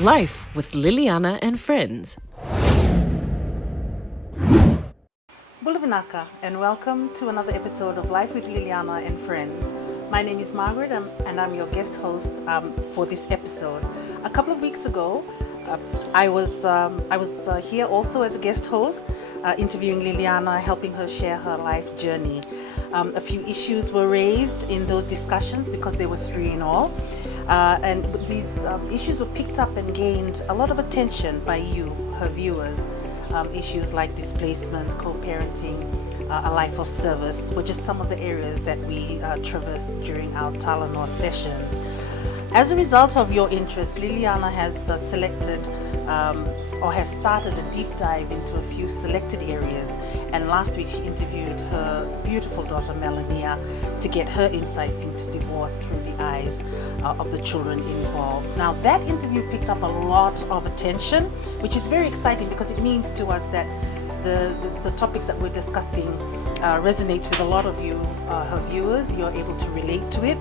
Life with Liliana and Friends. Bulavinaka, and welcome to another episode of Life with Liliana and Friends. My name is Margaret, and I'm your guest host for this episode. A couple of weeks ago, I was here also as a guest host, interviewing Liliana, helping her share her life journey. A few issues were raised in those discussions because there were three in all. And these issues were picked up and gained a lot of attention by you, her viewers. Issues like displacement, co-parenting, a life of service were just some of the areas that we traversed during our Talanoa sessions. As a result of your interest, Liliana has selected or has started a deep dive into a few selected areas. And last week she interviewed her beautiful daughter Melania to get her insights into divorce through the eyes of the children involved. Now that interview picked up a lot of attention, which is very exciting because it means to us that the topics that we're discussing resonates with a lot of you, her viewers. You're able to relate to it.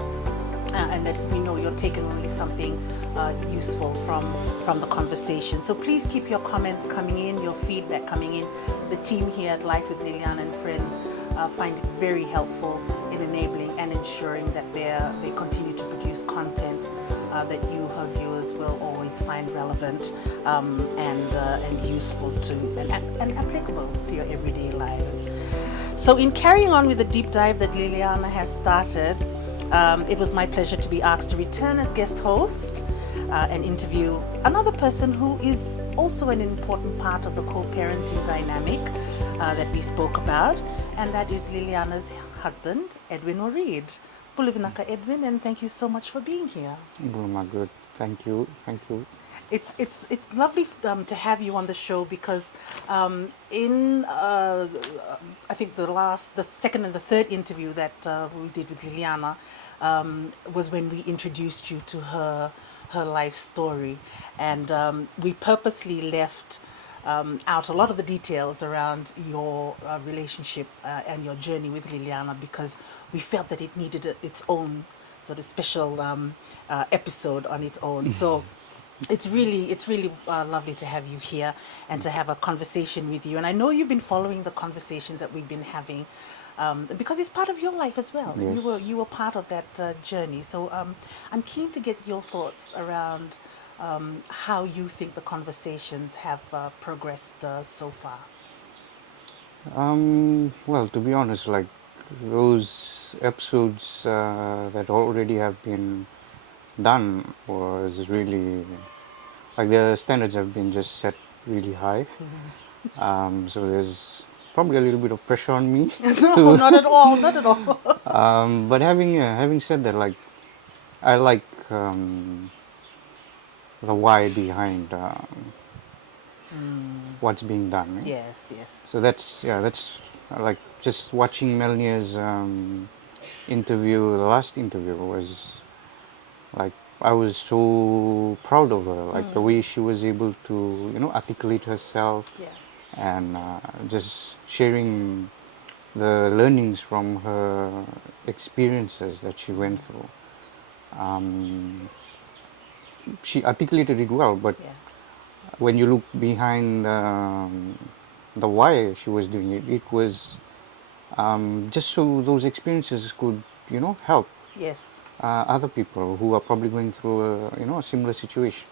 And that we know you're taking away something useful from the conversation. So please keep your comments coming in, your feedback coming in. The team here at Life with Liliana and Friends find it very helpful in enabling and ensuring that they continue to produce content that you, her viewers, will always find relevant and useful to and applicable to your everyday lives. So in carrying on with the deep dive that Liliana has started, it was my pleasure to be asked to return as guest host and interview another person who is also an important part of the co-parenting dynamic that we spoke about, and that is Liliana's husband, Edwin Reed. Bulavinaka Edwin, and thank you so much for being here. Margaret, thank you. It's lovely to have you on the show because in I think the second and the third interview that we did with Liliana was when we introduced you to her life story, and we purposely left out a lot of the details around your relationship and your journey with Liliana because we felt that it needed its own sort of special episode on its own. So it's really lovely to have you here and to have a conversation with you. And I know you've been following the conversations that we've been having because it's part of your life as well. Yes. You were part of that journey. So I'm keen to get your thoughts around how you think the conversations have progressed so far. Well, to be honest, like those episodes that already have been done was really like the standards have been just set really high. So there's probably a little bit of pressure on me. No, not at all, not at all. But having said that, like I like the why behind what's being done. Yes. So that's like just watching Melania's interview. The last interview was like I was so proud of her, like the way she was able to articulate herself, Yeah. and just sharing the learnings from her experiences that she went through. She articulated it well, but Yeah. when you look behind the why she was doing it, it was just so those experiences could help Yes. other people who are probably going through a similar situation.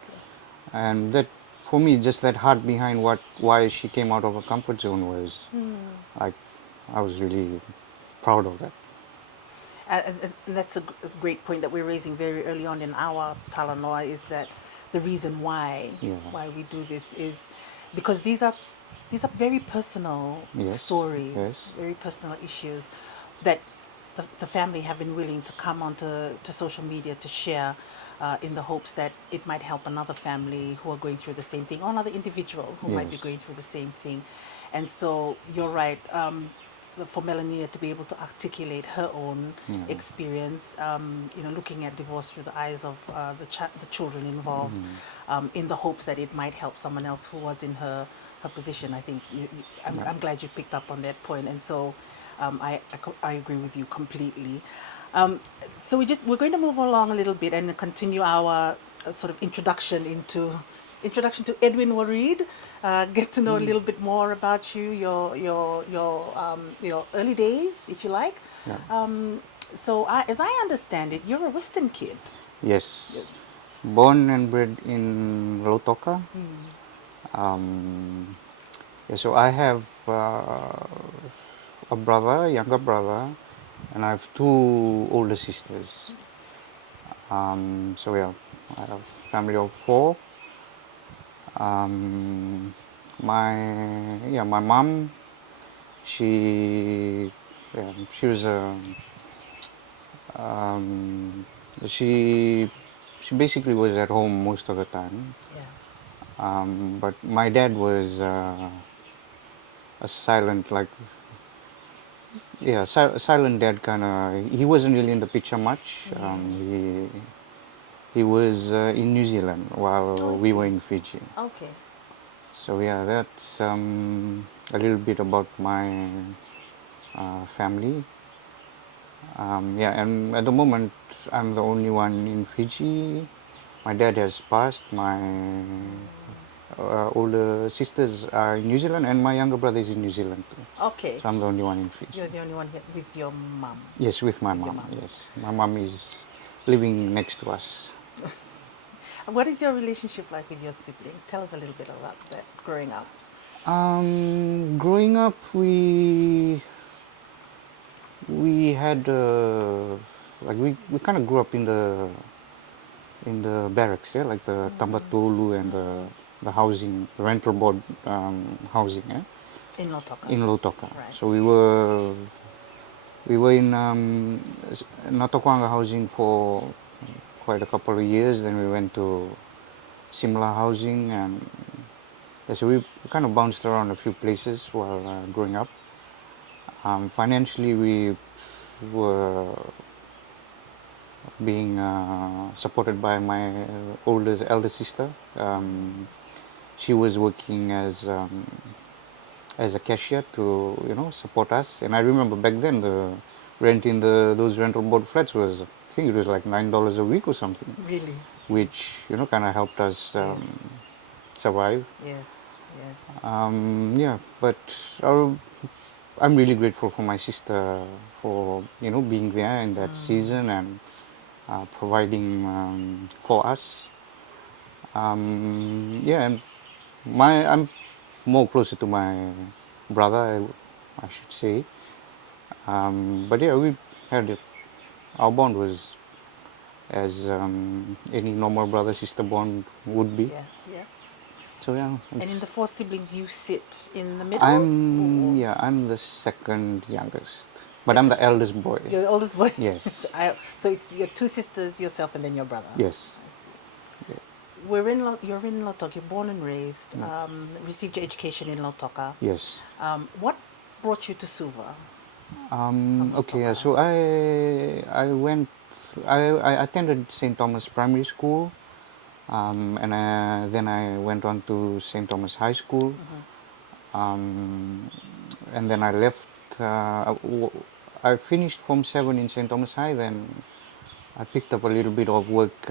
And that, for me, just that heart behind why she came out of her comfort zone was like I was really proud of that. And that's a great point that we're raising very early on in our Talanoa, is that the reason why we do this is because these are very personal stories, Yes. very personal issues that the family have been willing to come onto social media to share in the hopes that it might help another family who are going through the same thing, or another individual who might be Yes. going through the same thing. And so you're right, for Melania to be able to articulate her own experience, looking at divorce through the eyes of the children involved, in the hopes that it might help someone else who was in her position. I think I'm glad you picked up on that point, and so I agree with you completely. So we're going to move along a little bit and continue our sort of introduction to Edwin Wareed. Get to know a little bit more about you, your early days, if you like. Yeah. As I understand it, you're a Western kid. Yes. Born and bred in Lautoka. Yeah, so I have a brother, younger brother, and I have two older sisters. So yeah, I have a family of four. My mom, she she was um, she she basically was at home most of the time. Yeah. But my dad was a silent, like, yeah, silent dad kind of. He wasn't really in the picture much. He was in New Zealand while we were in Fiji. Okay. So yeah, that's a little bit about my family. Yeah, and at the moment I'm the only one in Fiji. My dad has passed. My older sisters are in New Zealand, and my younger brother is in New Zealand too. Okay. So I'm the only one in Fiji. You're the only one here with your mom. Yes, with my With your mom. mom. Yes, my mom is living next to us. What is your relationship like with your siblings? Tell us a little bit about that growing up. Growing up, we had we kind of grew up in the barracks, yeah, like the Tambatolu and the housing, the rental board housing, yeah, In Lautoka. in Lautoka. Right. So we were in Natokwanga housing for quite a couple of years. Then we went to Simla housing, and yeah, so we kind of bounced around a few places while growing up. Financially, we were being supported by my elder sister. She was working as a cashier to support us. And I remember back then the rent in those rental board flats was, I think it was like $9 a week or something. Really? Which kind of helped us Yes. survive. Yes. Yes. Yeah, but I'm really grateful for my sister for being there in that season and providing for us. Yeah, and I'm more closer to my brother, I should say. But yeah, we had our bond was as any normal brother sister bond would be. Yeah. Yeah. So yeah. And in the four siblings, you sit in the middle? I'm the second youngest, but I'm the eldest boy. You're the oldest boy? Yes. So it's your two sisters, yourself, and then your brother? Yes. You're in Lautoka, you're born and raised, received your education in Lautoka. Yes. What brought you to Suva? Okay, yeah, so I attended St. Thomas Primary School, and then I went on to St. Thomas High School, and then I left. I finished Form 7 in St. Thomas High, then I picked up a little bit of work,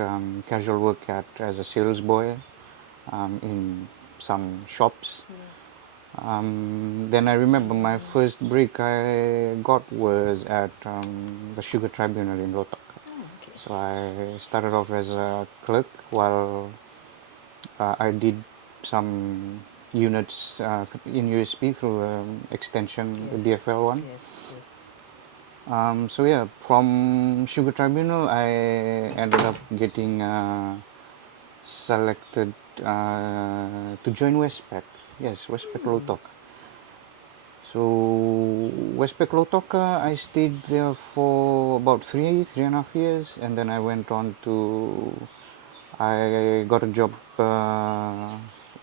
casual work as a sales boy in some shops. Then I remember my first break I got was at the Sugar Tribunal in Rotak. Okay. So I started off as a clerk while I did some units in USP through extension, the DFL one. Yes, yes. So yeah, from Sugar Tribunal, I ended up getting selected to join Westpac. Yes, Westpac Lautoka. So Westpac Lautoka, I stayed there for about 3.5 years, and then I went on to. I got a job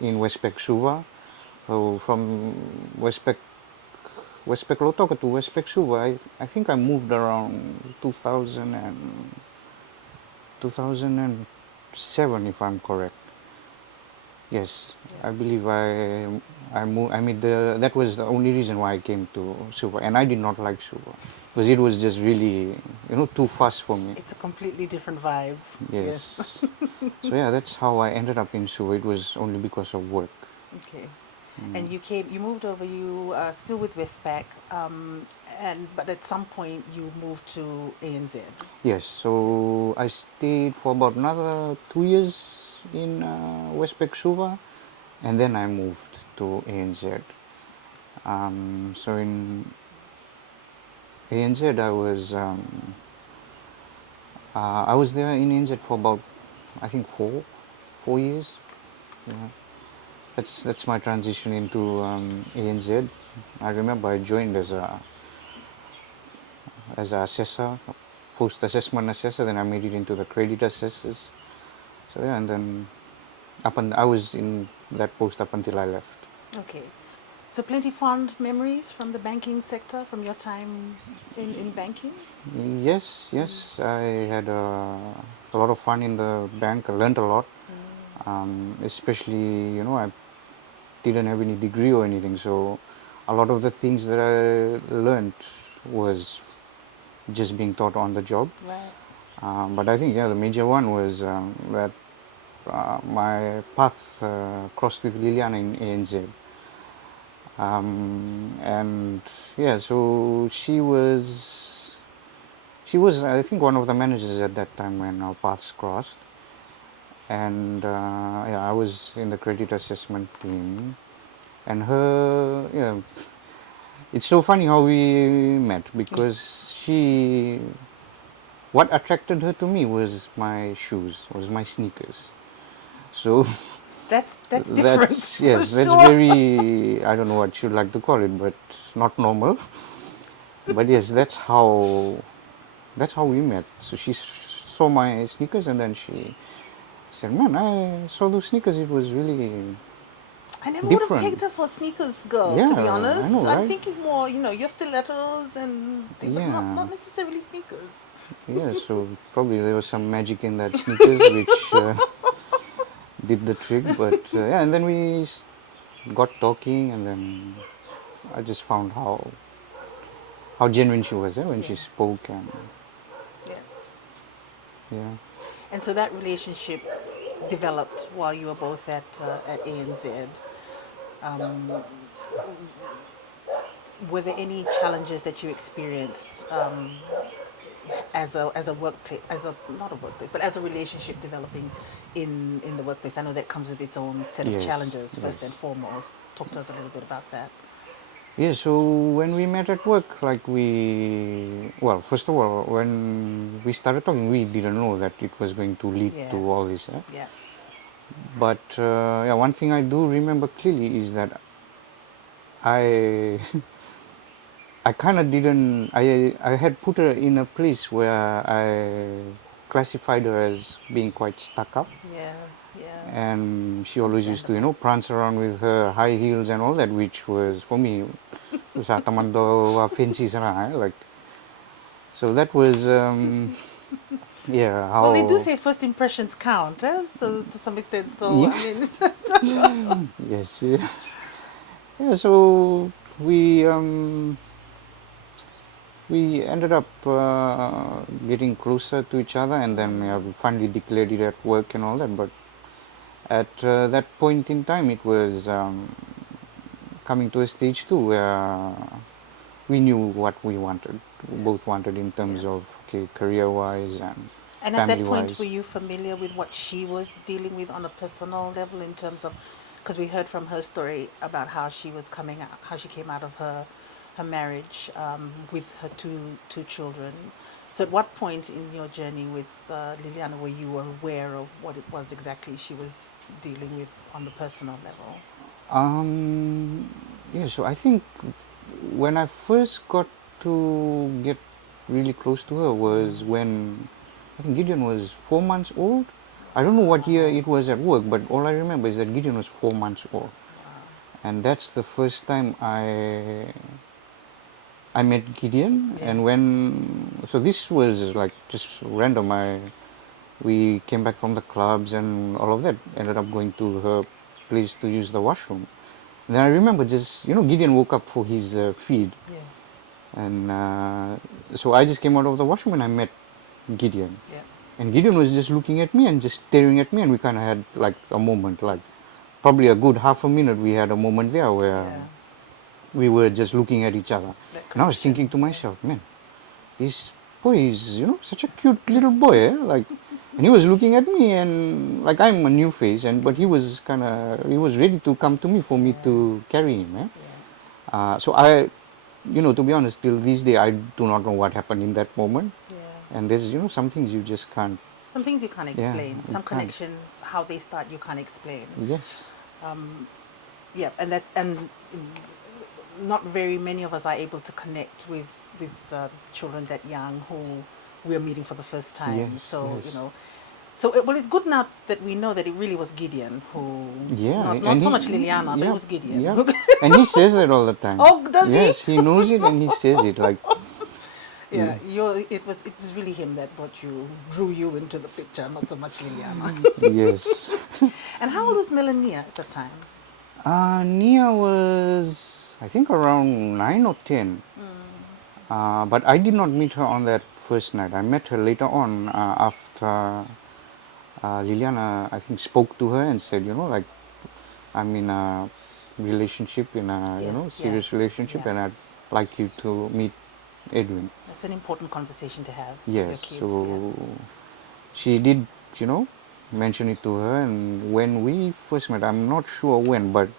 in Westpac Suva. So from Westpac Lautoka to Westpac Suva, I think I moved around 2007, if I'm correct. Yes, I believe I moved. I mean, that was the only reason why I came to Suva, and I did not like Suva. because it was just really, too fast for me. It's a completely different vibe. Yes. So yeah, that's how I ended up in Suva. It was only because of work. Okay. And you moved over, you are still with Westpac, but at some point you moved to ANZ. Yes, so I stayed for about another 2 years in Westpac Suva, and then I moved to ANZ. So in ANZ, I was there in ANZ for about, I think, 4 years. Yeah, that's my transition into ANZ. I remember I joined as a assessor, post assessment assessor. Then I made it into the credit assessors. So yeah, and then I was in that post up until I left. Okay. So plenty fond memories from the banking sector, from your time in banking? Yes, I had a lot of fun in the bank. I learned a lot, especially I didn't have any degree or anything, so a lot of the things that I learned was just being taught on the job. Right. But I think the major one was that my path crossed with Liliana in ANZ. And yeah, so she was I think one of the managers at that time when our paths crossed. And yeah, I was in the credit assessment team, and her, it's so funny how we met, because what attracted her to me was my shoes, was my sneakers. So That's different. that's, yes, for that's sure. very, I don't know what you'd like to call it, but not normal. But yes, that's how we met. So she saw my sneakers, and then she said, "Man, I saw those sneakers. It was really I never would have different." pegged her for sneakers girl, Yeah, to be I know, honest. I'm right? thinking more, your stilettos and but not Yeah, necessarily sneakers. yeah. So probably there was some magic in that sneakers, which did the trick. But yeah, and then we got talking, and then I just found how genuine she was, when she Yeah. spoke, and Yeah. yeah. And so that relationship developed while you were both at ANZ. Um, were there any challenges that you experienced as a workplace, as a not a workplace, but as a relationship developing in the workplace? I know that comes with its own set of Yes, challenges. First and yes. foremost, talk to us a little bit about that. Yeah, so when we met at work, well, first of all, when we started talking, we didn't know that it was going to lead to Yeah, all this. yeah, But yeah, one thing I do remember clearly is that I, I kind of didn't, I had put her in a place where I classified her as being quite stuck up. yeah, yeah. And she always used to, Understandable. prance around with her high heels and all that, which was, for me, sa taman daw fancy sana, like, so that was, yeah, Well, they do how, say first impressions count, so to some extent. So yeah, I mean, yes, yeah. Yeah, so we, we ended up getting closer to each other, and then we finally declared it at work and all that. But at that point in time, it was coming to a stage too where we knew what we wanted, yeah, both wanted, in terms yeah. of, okay, career wise and And at that family point, were wise. you familiar with what she was dealing with on a personal level in terms of, because we heard from her story about how she was coming out, how she came out of her marriage with her two children. So at what point in your journey with Liliana were you aware of what it was exactly she was dealing with on the personal level? Um, yeah, so I think when I first got to get really close to her was when I think Gideon was 4 months old. I don't know what year it was at work, but all I remember is that Gideon was 4 months old. And that's the first time I met Gideon. Yeah. And so this was like just random. We came back from the clubs and all of that, ended up going to her place to use the washroom. And then I remember just, Gideon woke up for his feed. Yeah. And so I just came out of the washroom and I met Gideon. Yeah. And Gideon was just looking at me and just staring at me, and we kind of had like a moment, like probably a good half a minute. We had a moment there where Yeah. we were just looking at each other. That And I was connection. thinking to myself, man, this boy is, such a cute little boy, eh? Like, and he was looking at me, and like I'm a new face, and but he was he was ready to come to me for me to carry him, eh? Yeah. So I, to be honest, till this day, I do not know what happened in that moment. Yeah. And there's, some things you just can't. Some things you can't Yeah, explain. you Some can't. connections, how they start, you can't explain. Yes. Yeah, and not very many of us are able to connect with children that young who we are meeting for the first time. Yes, So yes. well, it's good now that we know that it really was Gideon who, Yeah, not and so he, much Liliana, but yeah, it was Gideon. yeah. And he says that all the time. Oh, does he? Yes, he knows it and he says it. Like, Yeah, it was really him that drew you into the picture, not so much Liliana. yes. And how old was Melania at the time? Nia was, I think, around 9 or 10. But I did not meet her on that first night. I met her later on after Liliana, I think, spoke to her and said, like, I'm in a relationship, in a, serious relationship, yeah. and I'd like you to meet Edwin. That's an important conversation to have with Yes, your kids. so she did, mention it to her, and when we first met, I'm not sure when, but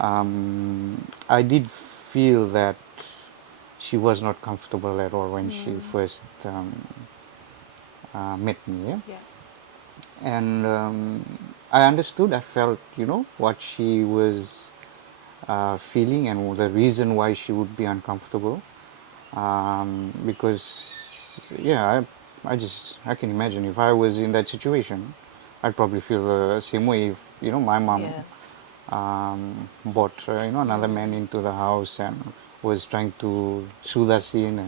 I did feel that she was not comfortable at all when she first met me. Yeah? Yeah. And I understood, I felt, what she was feeling and the reason why she would be uncomfortable. Because, yeah, I can imagine if I was in that situation, I'd probably feel the same way if, my mom brought, another man into the house and was trying to soothe us in.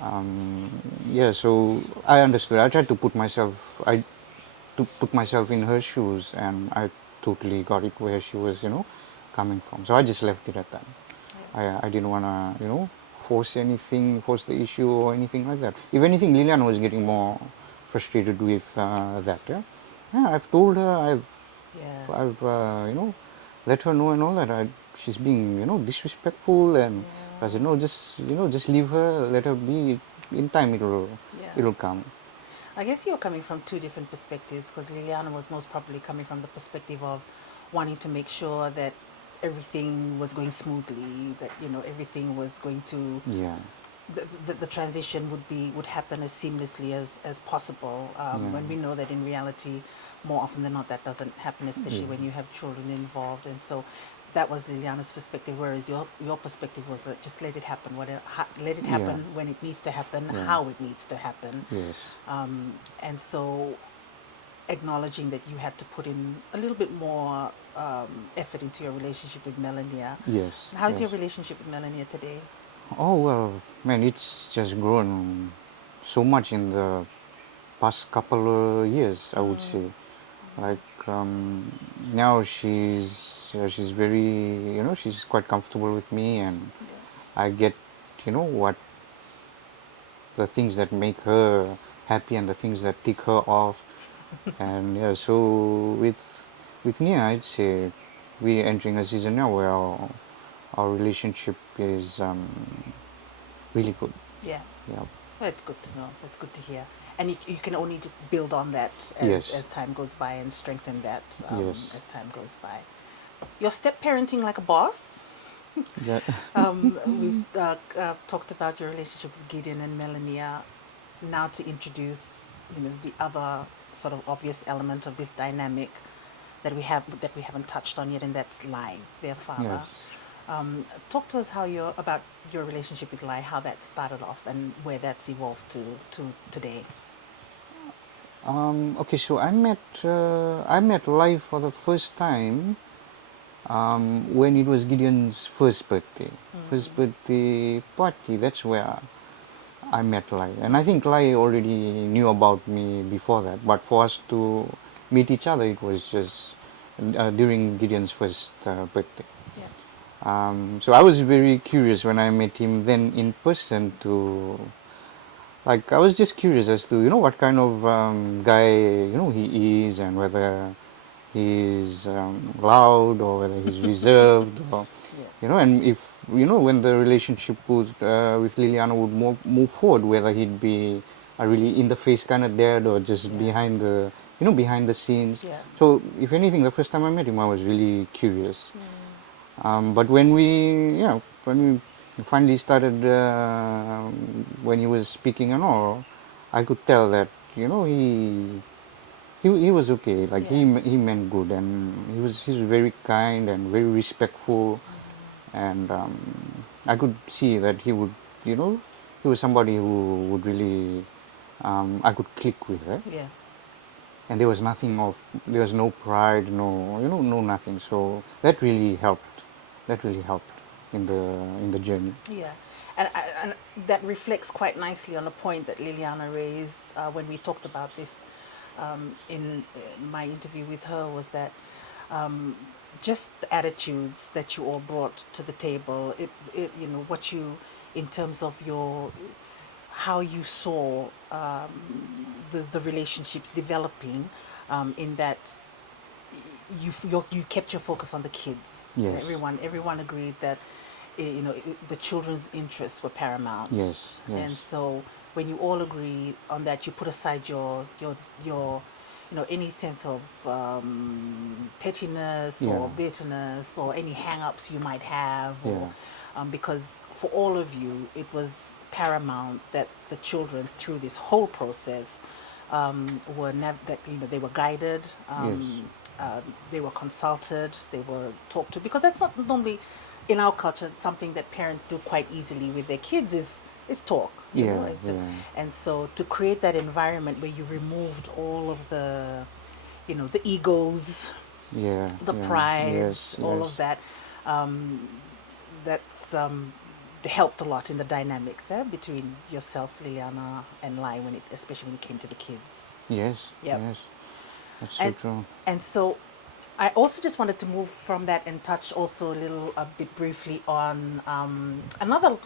And so I understood. I tried to put myself, put myself in her shoes, and I totally got it where she was, coming from. So I just left it at that. I didn't want to, force the issue or anything like that. If anything, Liliana was getting more frustrated with that. Yeah? I've told her, I've let her know and all that. She's being, disrespectful, and I said, no, just leave her, let her be. In time, it'll come. I guess you're coming from two different perspectives, because Liliana was most probably coming from the perspective of wanting to make sure that everything was going smoothly, that everything was going to the transition would happen as seamlessly as possible. When we know that in reality, more often than not, that doesn't happen, especially when you have children involved. And so that was Liliana's perspective, whereas your perspective was just let it happen, let it happen when it needs to happen, how it needs to happen. Yes. And so acknowledging that you had to put in a little bit more effort into your relationship with Melania. Yes. How's your relationship with Melania today? Oh, well, man, it's just grown so much in the past couple of years, I would say. Like, now she's very, she's quite comfortable with me, and I get, what the things that make her happy and the things that tick her off. And so with Nia, I'd say we're entering a season now where our relationship is really good. Yeah. Yeah. That's good to know. That's good to hear. And you can only just build on that as time goes by, and strengthen that as time goes by. You're step parenting like a boss. Yeah. We've talked about your relationship with Gideon and Melania. Now to introduce, the other sort of obvious element of this dynamic that we haven't touched on yet, and that's Lai, their father. Yes. Talk to us about your relationship with Lai, how that started off, and where that's evolved to today. Okay, so I met Lai for the first time when it was Gideon's first birthday. First birthday party, that's where I met Lai. And I think Lai already knew about me before that, but for us to meet each other, it was just during Gideon's first birthday. So I was very curious when I met him then in person to, like, I was just curious as to, what kind of guy, he is, and whether he's loud or whether he's reserved, or, and if, when the relationship with Liliana would move forward, whether he'd be a really in the face kind of dad or just behind the, behind the scenes. Yeah. So if anything, the first time I met him, I was really curious. But when we finally started, when he was speaking and all, I could tell that, he was okay. Like, he meant good, and he's very kind and very respectful, and I could see that he would, he was somebody who would really, I could click with, eh? Yeah. And there was no pride, no nothing. So that really helped. That really helped in the journey. Yeah, and that reflects quite nicely on a point that Liliana raised when we talked about this in my interview with her, was that just the attitudes that you all brought to the table, what you, in terms of how you saw the relationships developing, in that you kept your focus on the kids. Yes. Everyone agreed that the children's interests were paramount. Yes. And so when you all agree on that, you put aside your any sense of pettiness or bitterness or any hang-ups you might have, or because for all of you it was paramount that the children through this whole process they were guided, they were consulted, they were talked to, because that's not normally in our culture something that parents do quite easily with their kids, is talk. And so to create that environment where you removed all of the the egos, the pride, all of that, that's helped a lot in the dynamics between yourself, Liliana, and Lai, especially when it came to the kids. Yes. That's so true. And so I also just wanted to move from that and touch also a bit briefly on another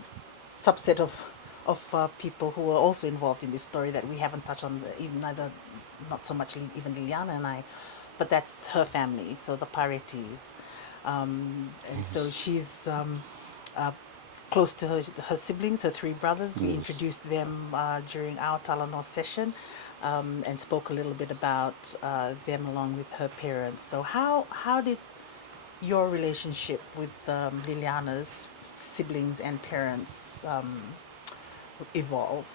subset of people who are also involved in this story that we haven't touched on, not so much even Liliana and I, but that's her family, so the Paretis. And so she's close to her siblings, her three brothers. We introduced them during our Talanoa session, and spoke a little bit about them along with her parents. So how did your relationship with Liliana's siblings and parents evolve?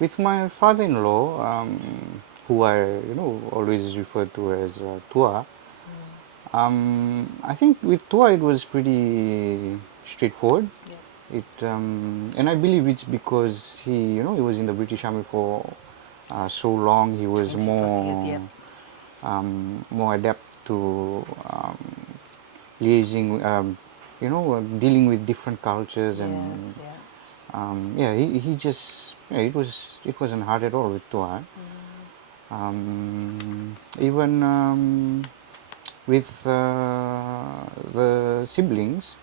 With my father-in-law, who I always refer to as Tua. I think with Tua it was pretty straightforward. And I believe it's because he was in the British Army for so long. He was more adept to liaising, dealing with different cultures, and he just it wasn't hard at all with Tua. Even with the siblings,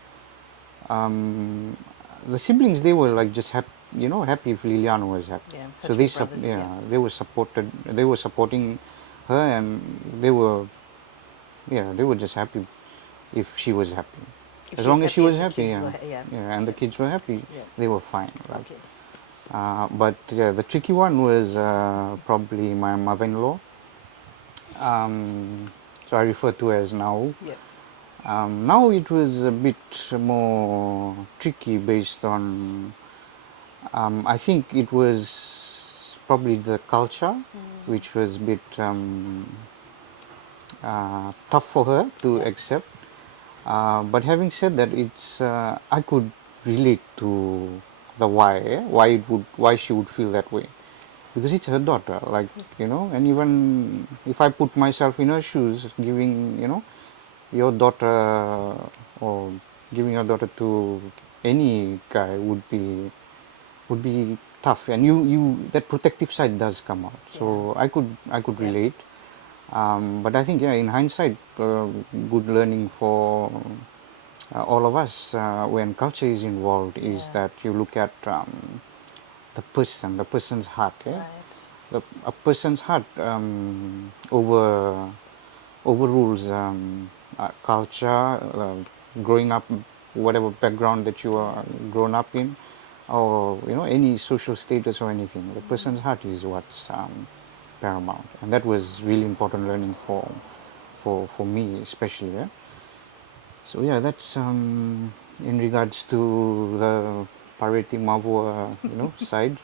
they were like just happy if Liliana was happy. So they were supporting her, and they were just happy if she was happy. As long as she was happy, and the kids were happy, they were fine. But the tricky one was probably my mother-in-law. So I refer to as Nau. Now it was a bit more tricky based on, I think it was probably the culture, which was a bit tough for her to accept. But having said that, I could relate to the why she would feel that way, because it's her daughter, and even if I put myself in her shoes, giving your daughter or giving your daughter to any guy would be tough, and you that protective side does come out. So I could relate. But I think, yeah, in hindsight, good learning for all of us when culture is involved is Yeah. that you look at the person's heart. Right. A person's heart overrules culture, growing up, whatever background that you are grown up in, or any social status or anything. The person's heart is what's paramount, and that was really important learning for me especially. Yeah? So yeah, that's in regards to the Parity Mavua side.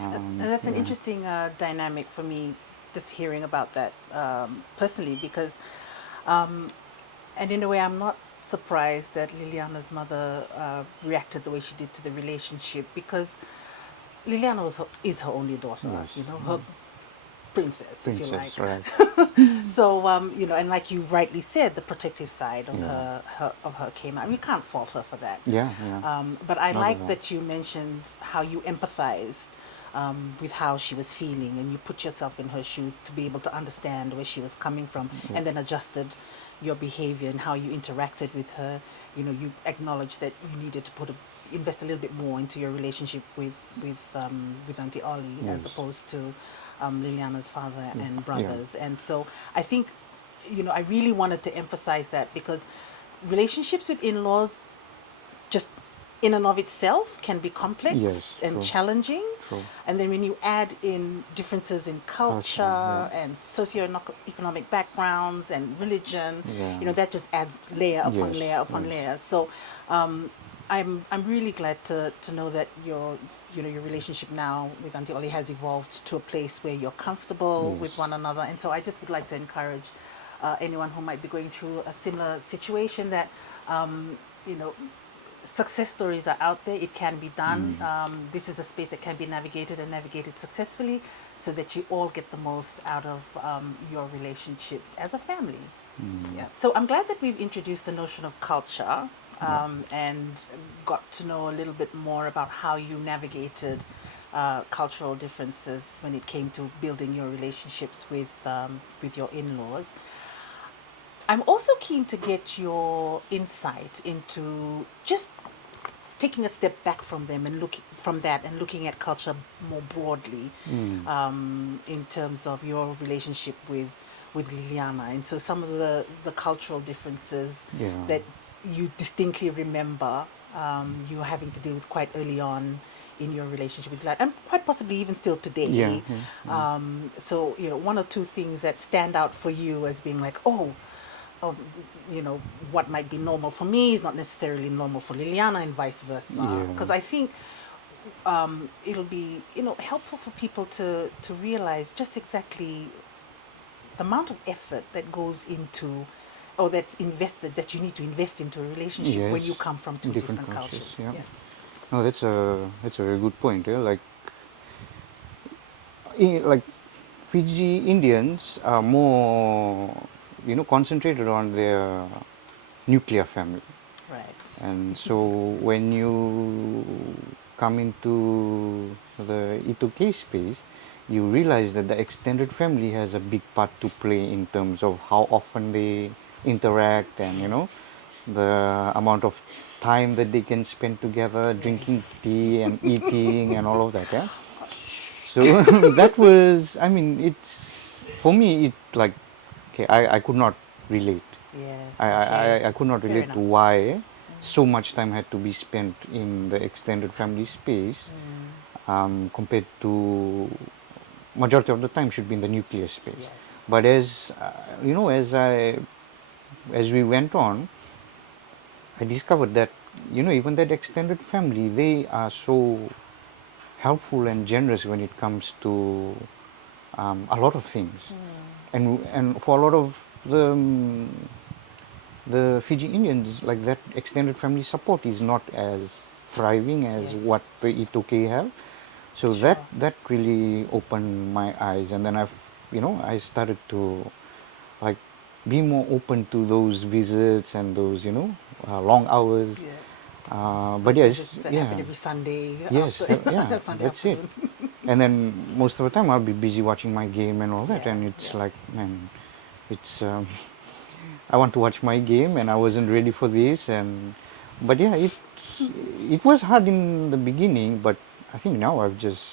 And that's an Yeah. interesting dynamic for me, just hearing about that personally, because, and in a way, I'm not surprised that Liliana's mother reacted the way she did to the relationship, because Liliana is her only daughter, Yes. her princess, if you like. Princess, right? So, and like you rightly said, the protective side of Yeah. her came out. We can't fault her for that. Yeah, yeah. But I Not at like all. that you mentioned how you empathized with how she was feeling, and you put yourself in her shoes to be able to understand where she was coming from, Yeah. and then adjusted your behavior and how you interacted with her. You acknowledged that you needed to invest a little bit more into your relationship with Auntie Ollie, as Yes. opposed to Liliana's father and Yeah. brothers. And so I think, I really wanted to emphasize that, because relationships with in-laws, just in and of itself, can be complex Yes, and true. challenging. True. And then when you add in differences in culture, Yeah. and socio-economic backgrounds and religion, Yeah. that just adds layer upon Yes, layer upon yes. layer. So I'm really glad to know that your relationship now with Auntie Ollie has evolved to a place where you're comfortable with Yes. one another. And so I just would like to encourage anyone who might be going through a similar situation that you know success stories are out there. It can be done. This is a space that can be navigated and navigated successfully, so that you all get the most out of your relationships as a family. Yeah. So I'm glad that we've introduced the notion of culture, and got to know a little bit more about how you navigated cultural differences when it came to building your relationships with your in-laws. I'm also keen to get your insight into just taking a step back from them and looking at culture more broadly, in terms of your relationship with Liliana. And so some of the cultural differences Yeah. that you distinctly remember you having to deal with quite early on in your relationship with Liliana, and quite possibly even still today. Yeah, So one or two things that stand out for you as being like, um, what might be normal for me is not necessarily normal for Liliana, and vice versa. Yeah. Because I think it'll be helpful for people to realize just exactly the amount of effort that goes into, or that's invested, that you need to invest into a relationship when you Yes. come from two different cultures. Yeah. No, that's a very good point. Yeah, like Fiji Indians are more concentrated on their nuclear family. Right. And so when you come into the E2K space, you realize that the extended family has a big part to play in terms of how often they interact, and the amount of time that they can spend together drinking tea and eating and all of that. Yeah. So that was, I mean, it's for me, it like, okay, I could not relate. Yes. I, Okay. I could not Fair relate enough. to why so much time had to be spent in the extended family space, compared to majority of the time should be in the nuclear space. Yes. But as as we went on, I discovered that even that extended family, they are so helpful and generous when it comes to a lot of things, and for a lot of the Fiji Indians, like that extended family support is not as thriving as Yes. what the E2K have. So Sure. that really opened my eyes, and then I started to like be more open to those visits and those long hours. Yeah. But Those yes, visits that yeah, happen every Sunday yes, after yeah, Sunday that's it. afternoon. And then most of the time I'll be busy watching my game and all that, Yeah, and it's yeah. like, man, it's I want to watch my game, and I wasn't ready for this, and but yeah, it was hard in the beginning, but I think now I've just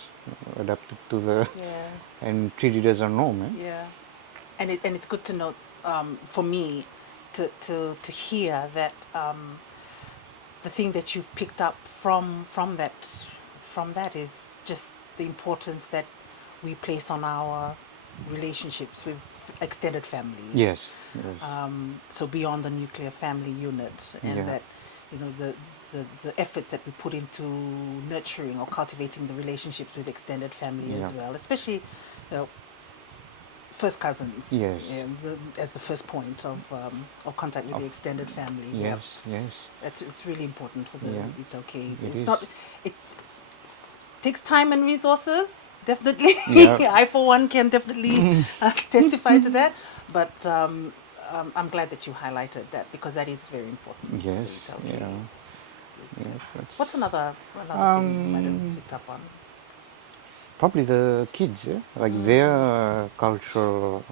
adapted to the Yeah, and treat it as a norm. Eh? yeah. And it's good to know, for me, to hear that, the thing that you've picked up from that is just the importance that we place on our relationships with extended family. Yes, yes, So beyond the nuclear family unit, and yeah, that, the efforts that we put into nurturing or cultivating the relationships with extended family yeah, as well, especially, you know, first cousins, yes, as the first point of contact with of, the extended family. Yeah, yes, yes, it's really important for the yeah, Itoke. it It's is, not. It takes time and resources. Definitely, yeah, I for one can definitely testify to that. But I'm glad that you highlighted that, because that is very important to the yes, Itoke. yeah, yeah, What's that's another thing you might have um. picked up on? Probably the kids, yeah? Like Mm. their cultural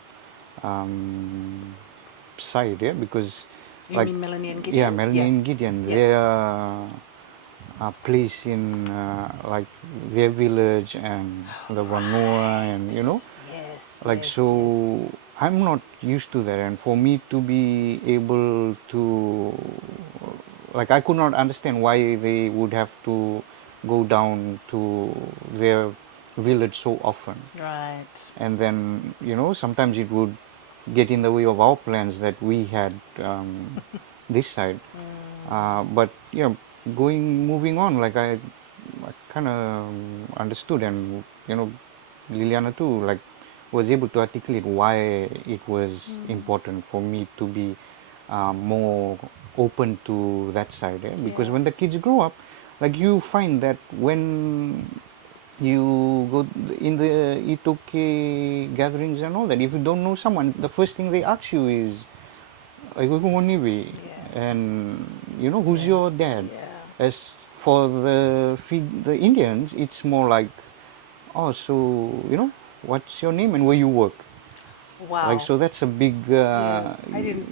um, side, yeah, because You like mean Melanie and yeah, Gideon? Melanie Yeah, and Gideon, yeah. their place in like their village and the Vanua, and you know, Right. Yes, like yes, yes. so. I'm not used to that, and for me to be able to, like, I could not understand why they would have to go down to their village so often. Right. And then sometimes it would get in the way of our plans that we had this side, but moving on, like I kind of understood, and Liliana too, like, was able to articulate why it was important for me to be more open to that side, eh? Because Yes. when the kids grow up, like, you find that when you go in the itoke gatherings and all that, if you don't know someone, the first thing they ask you is, Yeah. and who's Yeah. your dad. Yeah. As for the Indians, it's more like, oh, so what's your name and where you work. Like, Wow. so that's a big Yeah. I didn't.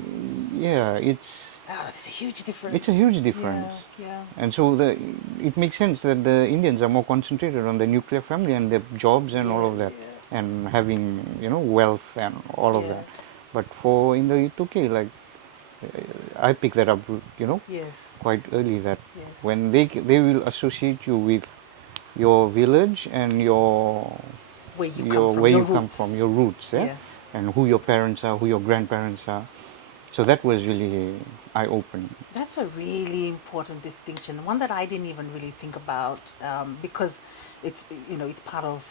yeah, it's Ah, that's a huge it's difference. a huge Yeah. difference. Yeah. And so it makes sense that the Indians are more concentrated on the nuclear family and their jobs and all Yeah. of that, Yeah. and having wealth and all of Yeah. that. But for in the UK, like, I picked that up, Yes. quite early, that Yes. when they will associate you with your village and Where you come your from, where your you come roots. from, your roots, eh? Yeah. And who your parents are, who your grandparents are. So that was really eye-opening. That's a really important distinction, one that I didn't even really think about, because it's part of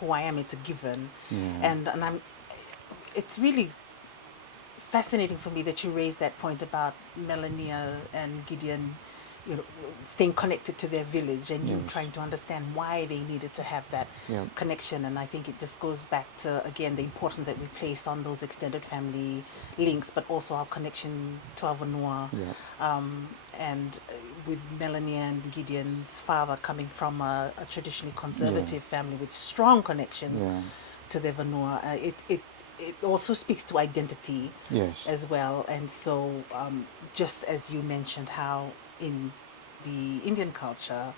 who I am. It's a given, Yeah. and it's really fascinating for me that you raised that point about Melania and Gideon, staying connected to their village, and you Yes. trying to understand why they needed to have that Yeah. connection. And I think it just goes back to, again, the importance that we place on those extended family links, but also our connection to our Vanua. Yeah. And with Melanie and Gideon's father coming from a traditionally conservative family with strong connections Yeah. to their Vanua, it also speaks to identity Yes. as well. And so, just as you mentioned, how in the Indian culture,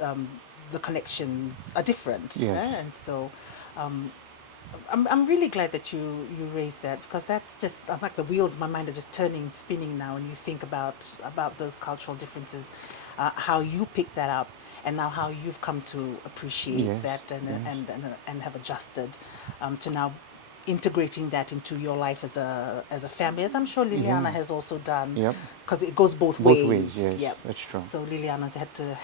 um, the connections are different, Yes. and so, um, I'm really glad that you raised that, because that's just, I'm like, the wheels in my mind are just turning, spinning now, and you think about those cultural differences, how you pick that up, and now how you've come to appreciate Yes. that, Yes. and have adjusted, to now integrating that into your life as a family, as I'm sure Yeah. Liliana has also done, Yep. because it goes both Both ways. ways. Yes. Yep. That's true. So Liliana's had to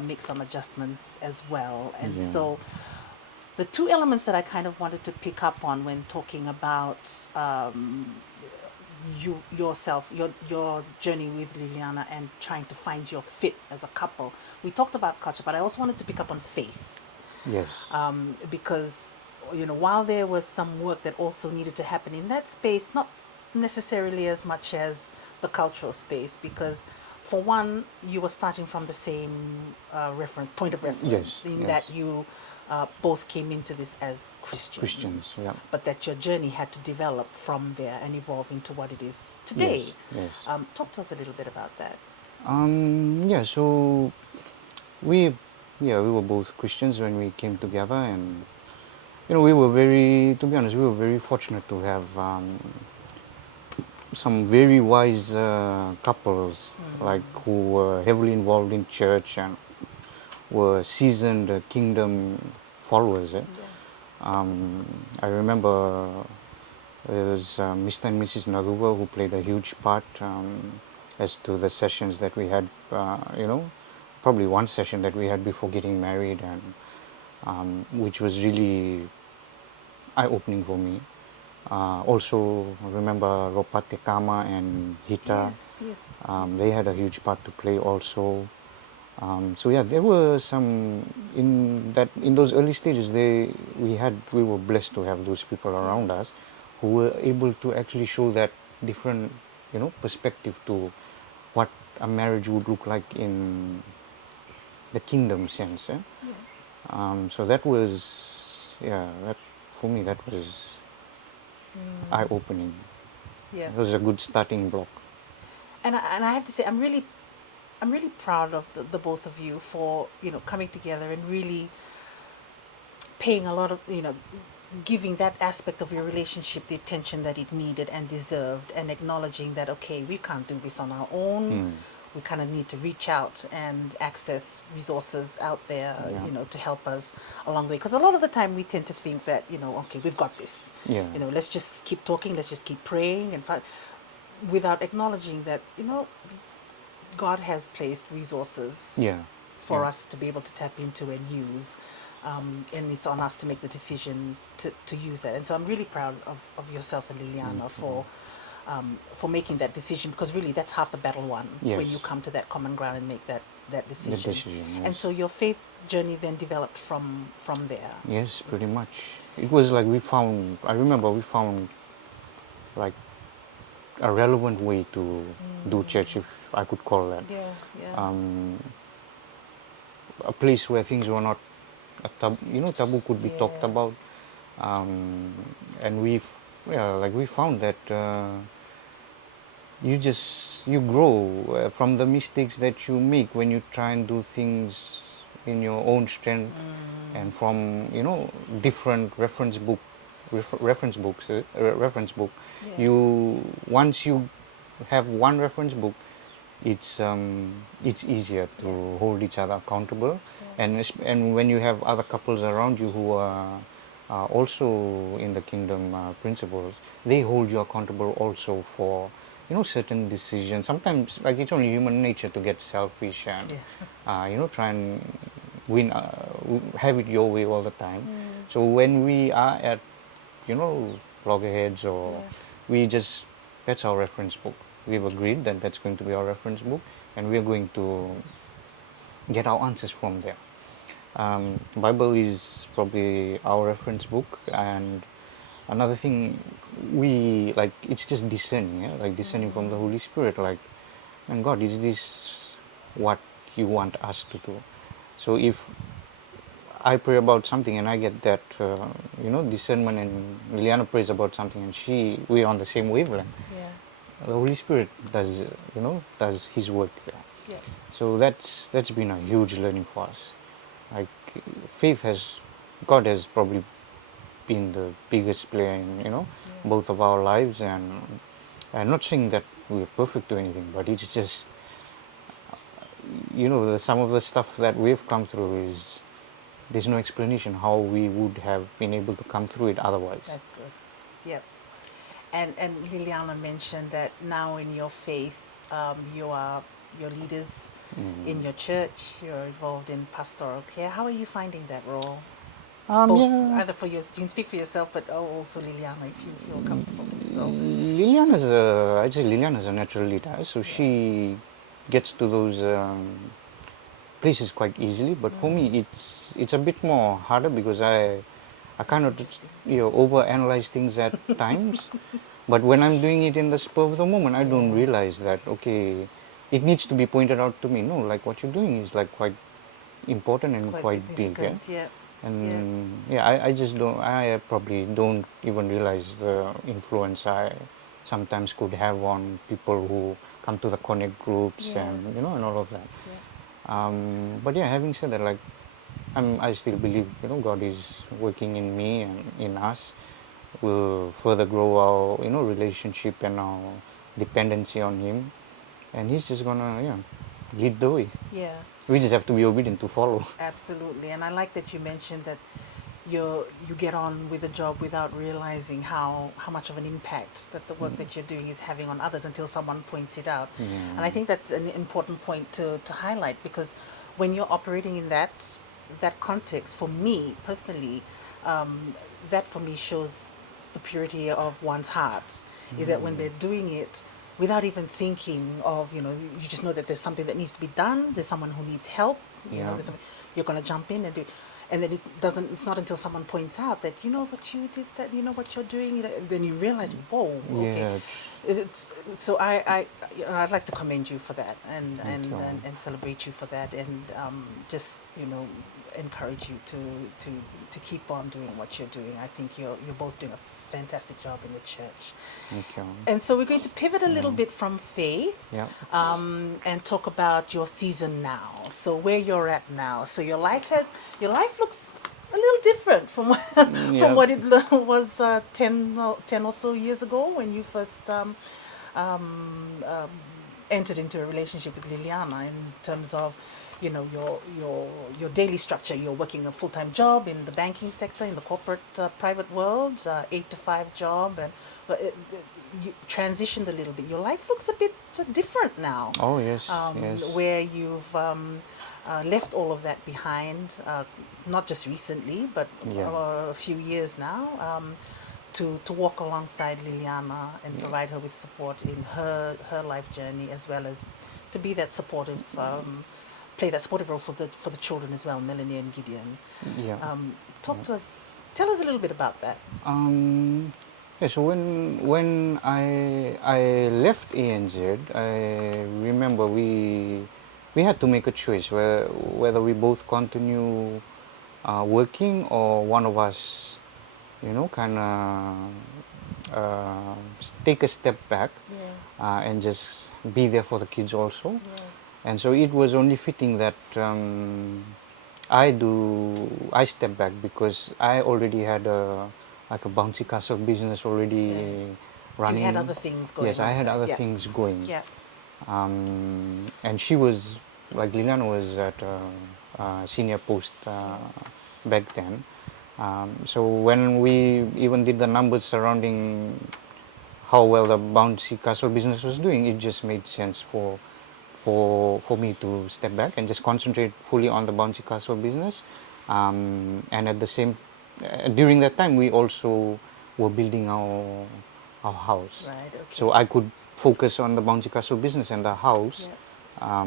make some adjustments as well, and Yeah. so the two elements that I kind of wanted to pick up on when talking about, your journey with Liliana and trying to find your fit as a couple. We talked about culture, but I also wanted to pick up on faith, Yes. because while there was some work that also needed to happen in that space, not necessarily as much as the cultural space, because for one, you were starting from the same reference point of reference, Yes. in that Yes. you both came into this as Christians, Christians, yeah. but that your journey had to develop from there and evolve into what it is Yes, today. yes. Talk to us a little bit about that. Yeah, so we, yeah, we were both Christians when we came together, and we were very, to be honest, we were very fortunate to have some very wise couples, like who were heavily involved in church and were seasoned kingdom followers. I remember it was Mr. and Mrs. Naruba who played a huge part as to the sessions that we had, probably one session that we had before getting married, and which was really eye-opening for me. Also, remember Ropate Kama and Hita. Yes. They had a huge part to play also. So yeah, there were some in those early stages. We were blessed to have those people around us who were able to actually show that different, perspective to what a marriage would look like in the kingdom sense. So that was, that for me that was eye-opening. Yeah. It was a good starting block. And I have to say, I'm really proud of the both of you for coming together and really paying a lot of giving that aspect of your relationship the attention that it needed and deserved, and acknowledging that okay, we can't do this on our own. We kind of need to reach out and access resources out there, to help us along the way. Because a lot of the time we tend to think that okay, we've got this. Yeah. Let's just keep talking, let's just keep praying, and without acknowledging that God has placed resources for us to be able to tap into and use, and it's on us to make the decision to use that. And so I'm really proud of yourself and Liliana for making that decision, because really that's half the battle won when you come to that common ground and make that decision. The decision, yes. And so your faith journey then developed from there. Yes, pretty much. It was like I remember we found like a relevant way to do church, if I could call that. A place where things were not taboo could be talked about, and we found that you grow from the mistakes that you make when you try and do things in your own strength, and from different reference book. You once you have one reference book, it's easier to hold each other accountable, and when you have other couples around you who are also in the kingdom principles, they hold you accountable also for certain decisions. Sometimes like it's only human nature to get selfish and try and have it your way all the time. So when we are at loggerheads, or that's our reference book. We've agreed that that's going to be our reference book, and we're going to get our answers from there. Bible is probably our reference book, and another thing it's just discerning, like discerning from the Holy Spirit, like, and God, is this what you want us to do? So if I pray about something and I get that discernment, and Liliana prays about something and we're on the same wavelength, the Holy Spirit does His work there. So that's been a huge learning for us. Like God has probably been the biggest player in both of our lives, and I'm not saying that we're perfect or anything, but it's just some of the stuff that we've come through is there's no explanation how we would have been able to come through it otherwise. That's good. Yep. And Liliana mentioned that now in your faith, your leaders in your church, you're involved in pastoral care. How are you finding that role? Either you can speak for yourself, but also Liliana, if you feel comfortable doing so. I'd say Liliana's a natural leader, so she gets to those places quite easily. But for me, it's a bit more harder, because I kind of overanalyze things at times. But when I'm doing it in the spur of the moment, I don't realize that okay, it needs to be pointed out to me. No, like what you're doing is like quite important and quite big. And I just don't, I probably don't even realize the influence I sometimes could have on people who come to the connect groups and, Yes. and all of that. Yeah. But yeah, having said that, like, I still believe, God is working in me and in us, will further grow our, relationship and our dependency on Him. And He's just gonna, lead the way. Yeah. We just have to be obedient to follow. Absolutely. And I like that you mentioned that you get on with the job without realizing how much of an impact that the work that you're doing is having on others until someone points it out. And I think that's an important point to highlight, because when you're operating in that context, for me personally, that for me shows the purity of one's heart. Is that when they're doing it without even thinking of, you just know that there's something that needs to be done, there's someone who needs help, Yeah. there's you're going to jump in and do. And then it's not until someone points out that, what you did, that, what you're doing, and then you realize, whoa, okay. Yeah. So I'd like to commend you for that, and Thank you. and celebrate you for that, and just encourage you to keep on doing what you're doing. I think you're both doing a fantastic job in the church. Thank you. And so we're going to pivot a little bit from faith, Yeah. and talk about your season now. So where you're at now. So your life looks a little different from Yeah. what it was 10 or so years ago when you first um, entered into a relationship with Liliana, in terms of your daily structure. You're working a full-time job in the banking sector, in the corporate private world, 8 to 5 job, and you transitioned a little bit. Your life looks a bit different now. Oh, yes. Yes. Where you've left all of that behind, not just recently, but Yeah. a few years now, to walk alongside Liliana and provide her with support in her life journey, as well as to be that supportive, play that supportive role for the children as well, Melanie and Gideon. Yeah. Talk to us, tell us a little bit about that. Yeah, so when I left ANZ, I remember we had to make a choice whether we both continue working, or one of us, kind of take a step back and just be there for the kids also. And so it was only fitting that I step back, because I already had a bouncy castle business already running. So you had other things going. Yes, on I the had side. other things going. Yeah. And she was, like, Liliana was at a senior post back then. So when we even did the numbers surrounding how well the bouncy castle business was doing, it just made sense for me to step back and just concentrate fully on the bouncy castle business. And at the same, during that time, we also were building our house. Right. Okay. So I could focus on the bouncy castle business and the house, Yeah.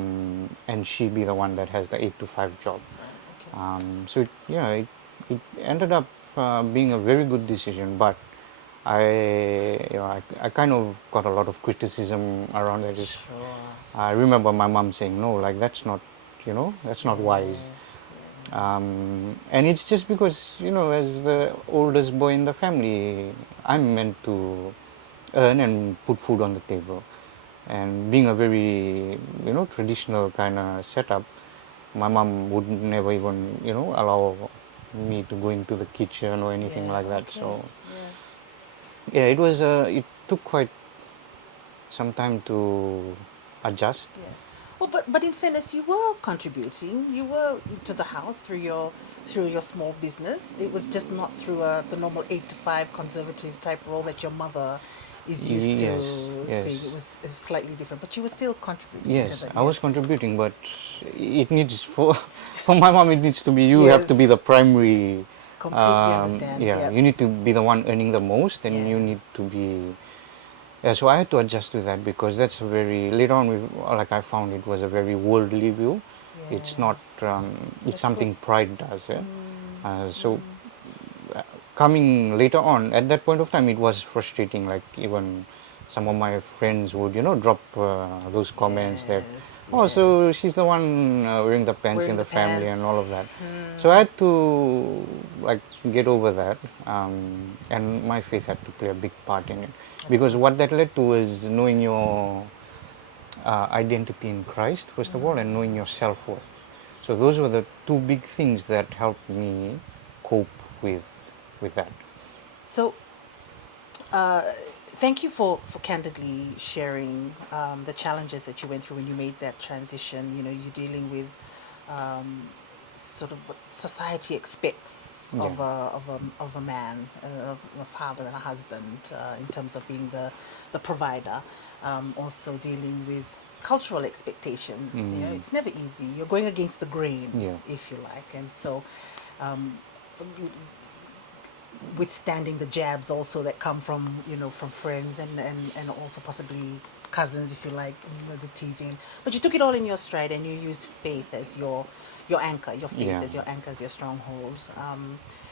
and she be the one that has the 8 to 5 job. Right, okay. So it ended up being a very good decision, but I kind of got a lot of criticism around it. Sure. I remember my mom saying, no, like, that's not wise. And it's just because, as the oldest boy in the family, I'm meant to earn and put food on the table. And being a very, traditional kind of setup, my mom would never even, allow me to go into the kitchen or anything like that. Okay. So, Yeah. it took quite some time to adjust. Yeah. Well, but in fairness, you were contributing. You were to the house through your small business. It was just not through the normal 8 to 5 conservative type role that your mother is used to seeing. It was slightly different, but you were still contributing. Yes, to that. I was contributing, but it needs for my mom. It needs to be you have to be Yes. the primary. Completely understand. Yeah, you need to be the one earning the most, and Yeah. you need to be. Yeah, so I had to adjust with that, because that's a very later on. I found it was a very worldly view. It's not. It's That's something pride does. Yeah. So coming later on, at that point of time, it was frustrating. Like, even some of my friends would, drop those comments that Oh, so she's the one wearing the pants in Wearing the the family pants. and all of that. So I had to like get over that, and my faith had to play a big part in it. Because good. what that led to was knowing your identity in Christ, first of all, and knowing your self worth. So those were the two big things that helped me cope with that. So, thank you for candidly sharing the challenges that you went through when you made that transition. You know, you're dealing with sort of what society expects Yeah. of a man, of a father and a husband, in terms of being the provider. Also dealing with cultural expectations. You know, it's never easy. You're going against the grain, Yeah. if you like, and so. Um, withstanding the jabs also that come from from friends and also possibly cousins, if you like, the teasing, but you took it all in your stride and you used faith as your anchor, your faith Yeah. as your anchor, as your stronghold.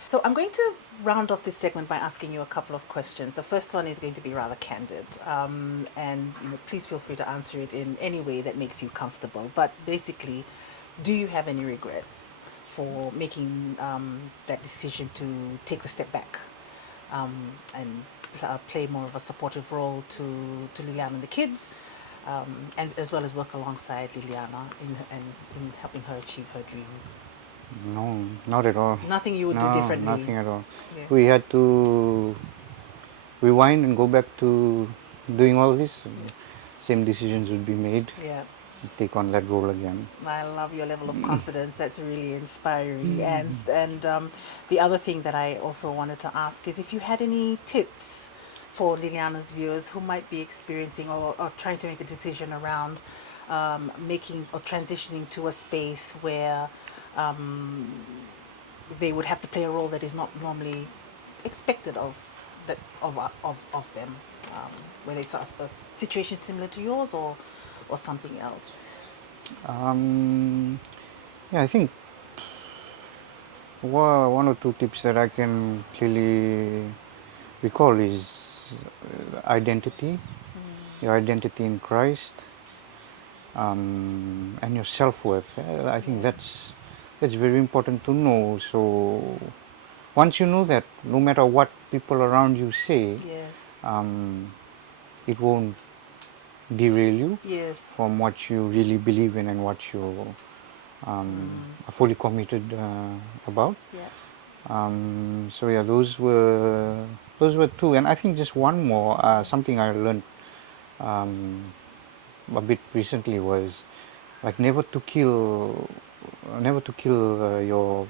So I'm going to round off this segment by asking you a couple of questions. The first one is going to be rather candid, and please feel free to answer it in any way that makes you comfortable, but basically, do you have any regrets for making that decision to take the step back, and play more of a supportive role to Liliana and the kids, and as well as work alongside Liliana in helping her achieve her dreams? No, not at all. Nothing you would do No, differently. nothing at all. Yeah. We had to rewind and go back to doing all this. Same decisions would be made. Yeah. Take on that role again. I love your level of confidence. That's really inspiring. And the other thing that I also wanted to ask is if you had any tips for Liliana's viewers who might be experiencing or trying to make a decision around making or transitioning to a space where they would have to play a role that is not normally expected of them, whether it's a situation similar to yours or something else. Um, yeah, I think one or two tips that I can clearly recall is identity, your identity in Christ, and your self-worth. I think that's very important to know. So once you know that, no matter what people around you say, Yes. it won't derail you Yes. from what you really believe in and what you are fully committed about. Yeah. So yeah, those were two, and I think just one more. Something I learned a bit recently was like never to kill your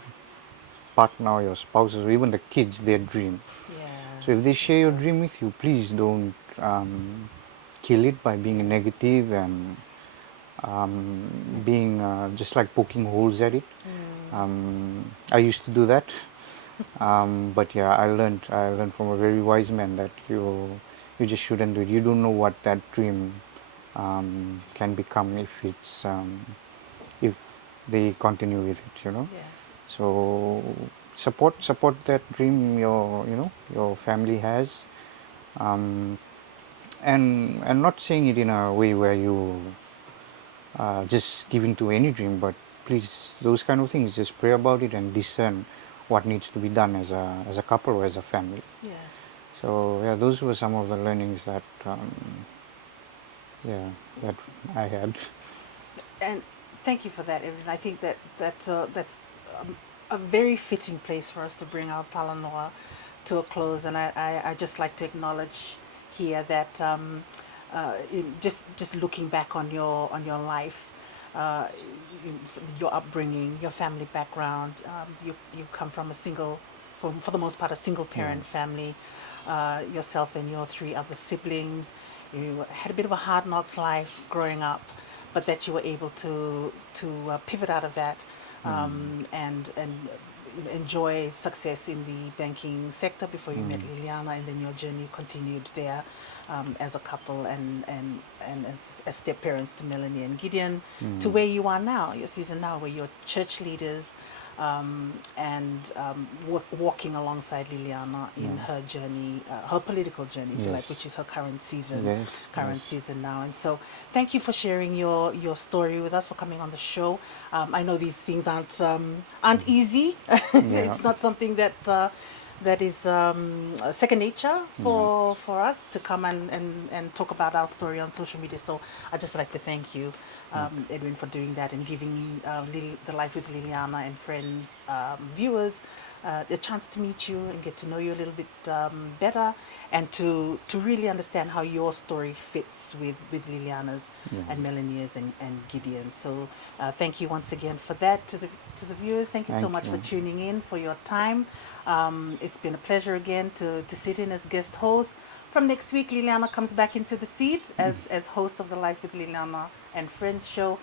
partner or your spouses or even the kids their dream. So if Yes. they That's share your good. dream with you, please don't kill it by being negative and being just like poking holes at it. I used to do that, but yeah, I learned from a very wise man that you just shouldn't do it. You don't know what that dream can become if they continue with it. Yeah. So support that dream your family has, um, and not saying it in a way where you just give in to any dream, but please, those kind of things, just pray about it and discern what needs to be done as a couple or as a family. Yeah. So yeah, those were some of the learnings that yeah that I had. And thank you for that, Edwin. I think that's a very fitting place for us to bring our Talanoa to a close. And I just like to acknowledge here that just looking back on your life, uh, your upbringing, your family background, you come from a single, for the most part, a single parent family. Yourself and your three other siblings. You had a bit of a hard knocks life growing up, but that you were able to pivot out of that, and enjoy success in the banking sector before you met Liliana, and then your journey continued there, as a couple and as step parents to Melanie and Gideon, to where you are now, your season now, where you're church leaders, walking alongside Liliana in her journey, her political journey, if you like, which is her current season, season now. And so, thank you for sharing your story with us, for coming on the show. I know these things aren't easy. It's not something that is second nature for us to come and talk about our story on social media. So I'd just like to thank you, Edwin, for doing that and giving the Life with Liliana and Friends viewers a chance to meet you and get to know you a little bit better, and to really understand how your story fits with Liliana's and Melanie's and Gideon's. So thank you once again for that. To the viewers, thank you so much for tuning in, for your time. It's been a pleasure again to sit in as guest host. From next week, Liliana comes back into the seat as host of the Life with Liliana and Friends show.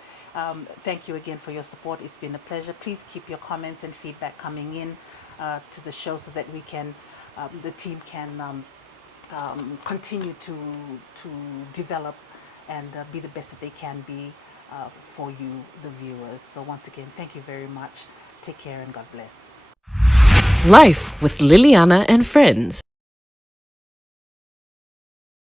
Thank you again for your support. It's been a pleasure. Please keep your comments and feedback coming in to the show, so that we can, the team can continue to develop and be the best that they can be for you, the viewers. So once again, thank you very much. Take care and God bless. Life with Liliana and Friends.